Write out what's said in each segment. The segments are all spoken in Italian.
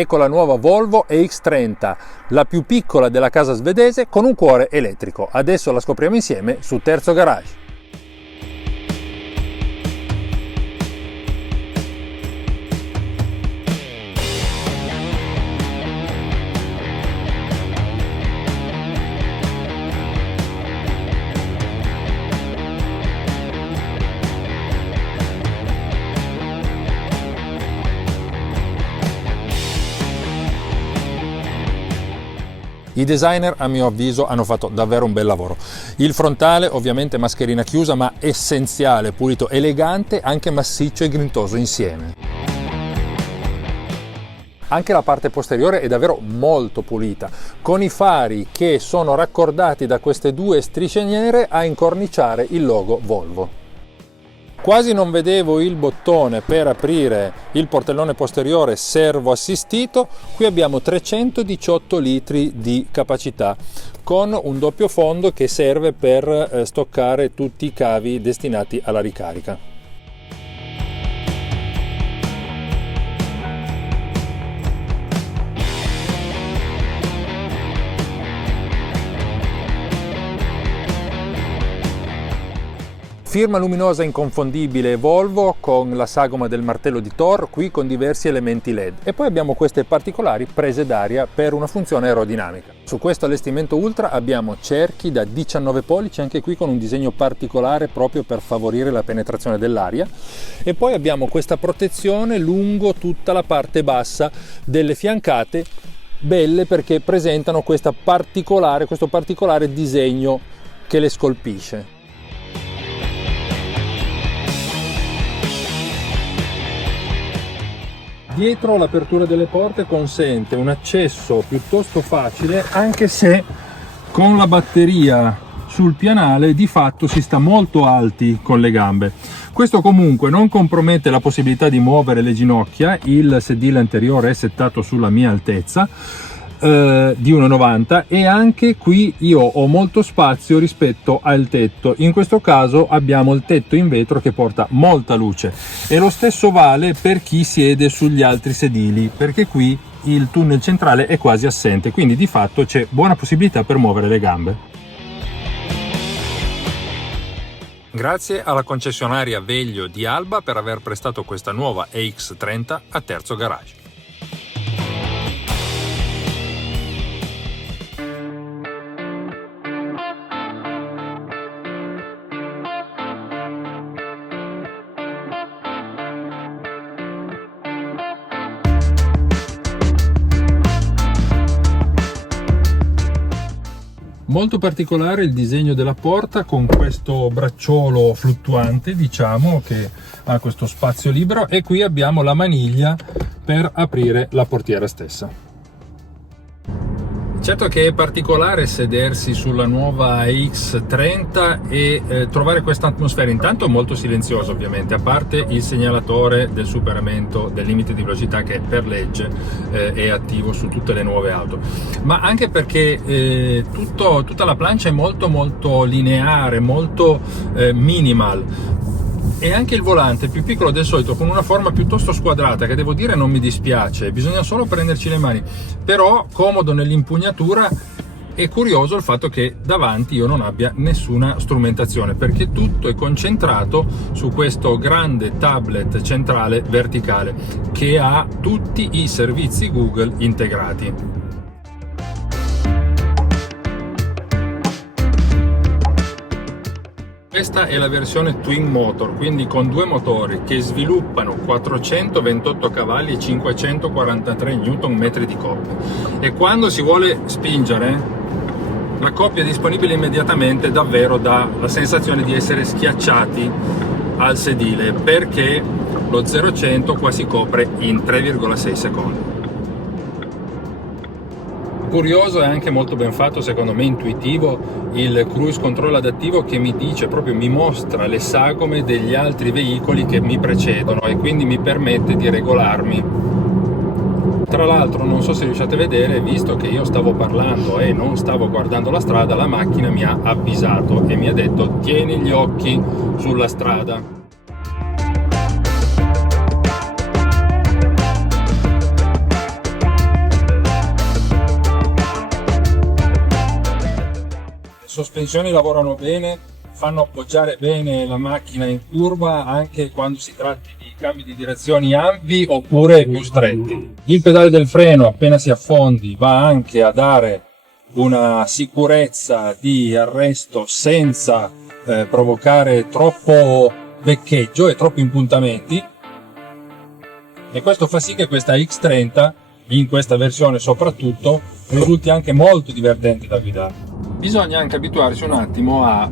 Ecco la nuova Volvo EX30, la più piccola della casa svedese con un cuore elettrico. Adesso la scopriamo insieme su Terzo Garage. I designer, a mio avviso, hanno fatto davvero un bel lavoro. Il frontale, ovviamente mascherina chiusa, ma essenziale, pulito, elegante, anche massiccio e grintoso insieme. Anche la parte posteriore è davvero molto pulita, con i fari che sono raccordati da queste due strisce nere a incorniciare il logo Volvo. Quasi non vedevo il bottone per aprire il portellone posteriore servo assistito. Qui abbiamo 318 litri di capacità con un doppio fondo che serve per stoccare tutti i cavi destinati alla ricarica. Firma luminosa inconfondibile Volvo con la sagoma del martello di Thor, qui con diversi elementi LED. E poi abbiamo queste particolari prese d'aria per una funzione aerodinamica. Su questo allestimento Ultra abbiamo cerchi da 19 pollici, anche qui con un disegno particolare proprio per favorire la penetrazione dell'aria. E poi abbiamo questa protezione lungo tutta la parte bassa delle fiancate, belle perché presentano questo particolare disegno che le scolpisce. Dietro l'apertura delle porte consente un accesso piuttosto facile, anche se con la batteria sul pianale di fatto si sta molto alti con le gambe. Questo comunque non compromette la possibilità di muovere le ginocchia. Il sedile anteriore è settato sulla mia altezza di 1,90 e anche qui io ho molto spazio rispetto al tetto. In questo caso abbiamo il tetto in vetro che porta molta luce, e lo stesso vale per chi siede sugli altri sedili, perché qui il tunnel centrale è quasi assente, quindi di fatto c'è buona possibilità per muovere le gambe. Grazie alla concessionaria Veglio di Alba per aver prestato questa nuova EX30 a Terzo Garage. Molto particolare il disegno della porta con questo bracciolo fluttuante, diciamo, che ha questo spazio libero, e qui abbiamo la maniglia per aprire la portiera stessa. Certo che è particolare sedersi sulla nuova X30 e trovare questa atmosfera intanto molto silenziosa, ovviamente, a parte il segnalatore del superamento del limite di velocità che per legge è attivo su tutte le nuove auto, ma anche perché tutta la plancia è molto lineare, molto minimal. E anche il volante più piccolo del solito, con una forma piuttosto squadrata, che devo dire non mi dispiace, bisogna solo prenderci le mani, però comodo nell'impugnatura. È curioso il fatto che davanti io non abbia nessuna strumentazione, perché tutto è concentrato su questo grande tablet centrale verticale che ha tutti i servizi Google integrati. Questa è la versione Twin Motor, quindi con due motori che sviluppano 428 cavalli e 543 Nm di coppia. E quando si vuole spingere, la coppia disponibile immediatamente davvero dà la sensazione di essere schiacciati al sedile, perché lo 0-100 qua si copre in 3,6 secondi. Curioso e anche molto ben fatto, secondo me intuitivo, il cruise control adattivo che mi dice, proprio mi mostra le sagome degli altri veicoli che mi precedono e quindi mi permette di regolarmi. Tra l'altro, non so se riusciate a vedere, visto che io stavo parlando e non stavo guardando la strada, la macchina mi ha avvisato e mi ha detto: tieni gli occhi sulla strada. sospensioni lavorano bene, fanno appoggiare bene la macchina in curva anche quando si tratti di cambi di direzioni ampi oppure più stretti. Il pedale del freno, appena si affondi, va anche a dare una sicurezza di arresto senza provocare troppo beccheggio e troppi impuntamenti, e questo fa sì che questa X30, in questa versione soprattutto, risulti anche molto divertente da guidare. Bisogna anche abituarsi un attimo a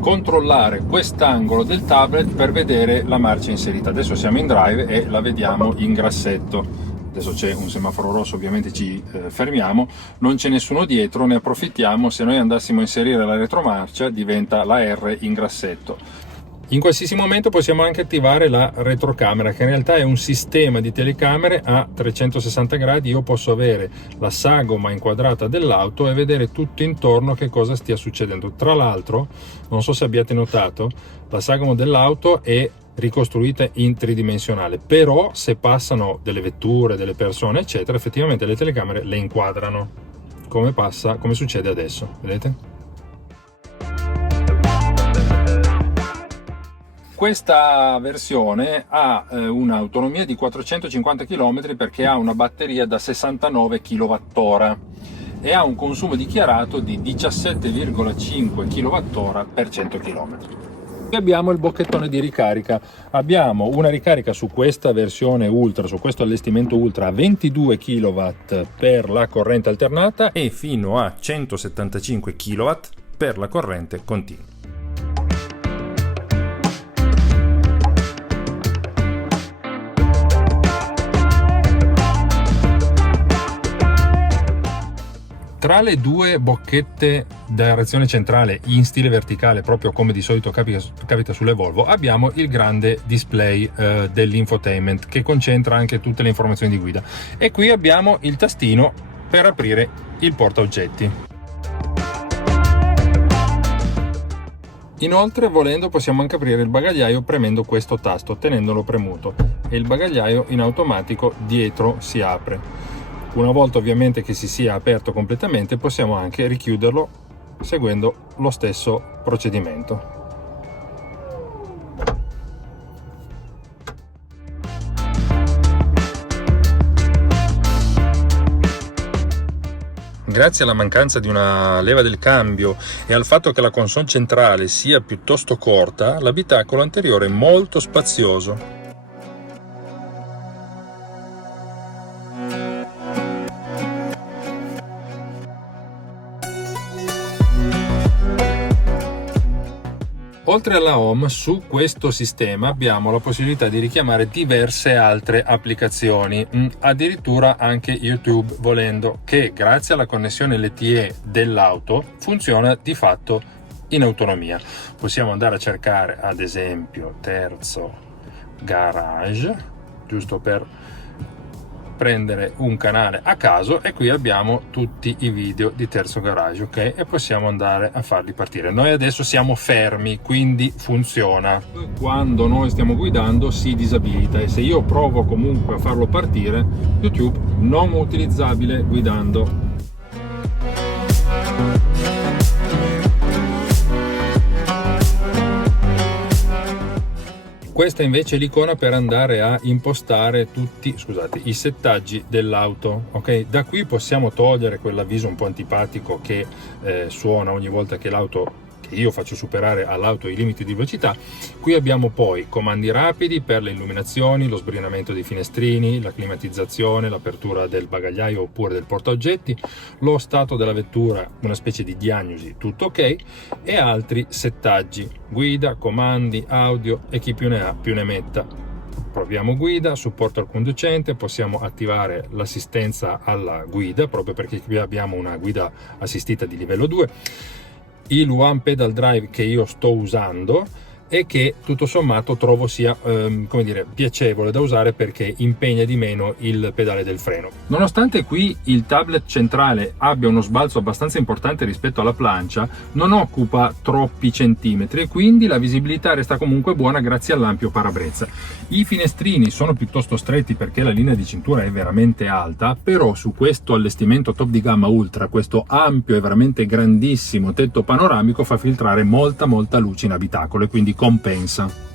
controllare quest'angolo del tablet per vedere la marcia inserita. Adesso siamo in drive e la vediamo in grassetto. Adesso c'è un semaforo rosso, ovviamente ci fermiamo, non c'è nessuno dietro, ne approfittiamo. Se noi andassimo a inserire la retromarcia diventa la R in grassetto. In qualsiasi momento possiamo anche attivare la retrocamera, che in realtà è un sistema di telecamere a 360 gradi. Io posso avere la sagoma inquadrata dell'auto e vedere tutto intorno che cosa stia succedendo. Tra l'altro, non so se abbiate notato, la sagoma dell'auto è ricostruita in tridimensionale, però se passano delle vetture, delle persone eccetera, effettivamente le telecamere le inquadrano, come succede adesso, vedete? Questa versione ha un'autonomia di 450 km perché ha una batteria da 69 kWh e ha un consumo dichiarato di 17,5 kWh per 100 km. Abbiamo il bocchettone di ricarica, abbiamo una ricarica su questa versione Ultra, su questo allestimento Ultra, a 22 kW per la corrente alternata e fino a 175 kW per la corrente continua. Tra le due bocchette da reazione centrale in stile verticale, proprio come di solito capita sulle Volvo, abbiamo il grande display dell'infotainment che concentra anche tutte le informazioni di guida, e qui abbiamo il tastino per aprire il portaoggetti. Inoltre, volendo, possiamo anche aprire il bagagliaio premendo questo tasto, tenendolo premuto, e il bagagliaio in automatico dietro si apre. Una volta ovviamente che si sia aperto completamente, possiamo anche richiuderlo seguendo lo stesso procedimento. Grazie alla mancanza di una leva del cambio e al fatto che la console centrale sia piuttosto corta, l'abitacolo anteriore è molto spazioso. Oltre alla home, su questo sistema abbiamo la possibilità di richiamare diverse altre applicazioni, addirittura anche YouTube, volendo, che grazie alla connessione LTE dell'auto funziona di fatto in autonomia. Possiamo andare a cercare ad esempio Terzo Garage, giusto per prendere un canale a caso, e qui abbiamo tutti i video di Terzo Garage, ok? E possiamo andare a farli partire. Noi adesso siamo fermi, quindi funziona. Quando noi stiamo guidando si disabilita, e se io provo comunque a farlo partire, YouTube non utilizzabile guidando. Questa invece è l'icona per andare a impostare tutti, i settaggi dell'auto, ok? Da qui possiamo togliere quell'avviso un po' antipatico che suona ogni volta che io faccio superare all'auto i limiti di velocità. Qui abbiamo poi comandi rapidi per le illuminazioni, lo sbrinamento dei finestrini, la climatizzazione, l'apertura del bagagliaio oppure del portaoggetti, lo stato della vettura, una specie di diagnosi, tutto ok, e altri settaggi, guida, comandi, audio e chi più ne ha più ne metta. Proviamo guida, supporto al conducente, possiamo attivare l'assistenza alla guida, proprio perché qui abbiamo una guida assistita di livello 2, il One Pedal Drive che io sto usando, e che tutto sommato trovo sia come dire, piacevole da usare perché impegna di meno il pedale del freno. Nonostante qui il tablet centrale abbia uno sbalzo abbastanza importante rispetto alla plancia, non occupa troppi centimetri e quindi la visibilità resta comunque buona grazie all'ampio parabrezza. I finestrini sono piuttosto stretti perché la linea di cintura è veramente alta, però su questo allestimento top di gamma Ultra, questo ampio e veramente grandissimo tetto panoramico fa filtrare molta luce in abitacolo e quindi compensa.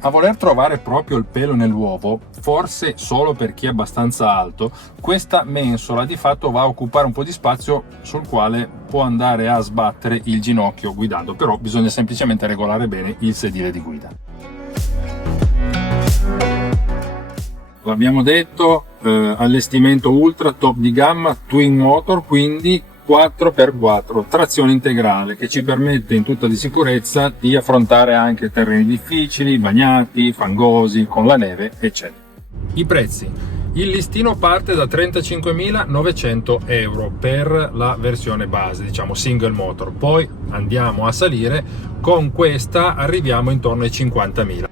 A voler trovare proprio il pelo nell'uovo, forse solo per chi è abbastanza alto, questa mensola di fatto va a occupare un po' di spazio sul quale può andare a sbattere il ginocchio guidando, però bisogna semplicemente regolare bene il sedile di guida. L'abbiamo detto, allestimento Ultra top di gamma twin motor, quindi 4x4 trazione integrale che ci permette in tutta di sicurezza di affrontare anche terreni difficili, bagnati, fangosi, con la neve, eccetera. I prezzi. Il listino parte da 35.900 euro per la versione base, diciamo single motor, poi andiamo a salire, con questa arriviamo intorno ai 50.000.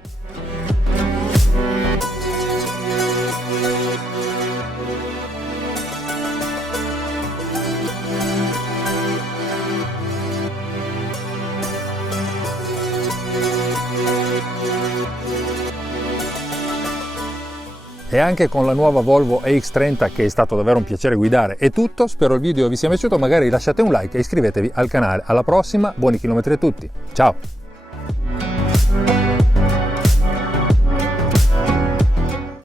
E anche con la nuova Volvo EX30, che è stato davvero un piacere guidare, è tutto. Spero il video vi sia piaciuto, magari lasciate un like e iscrivetevi al canale. Alla prossima, buoni chilometri a tutti, ciao!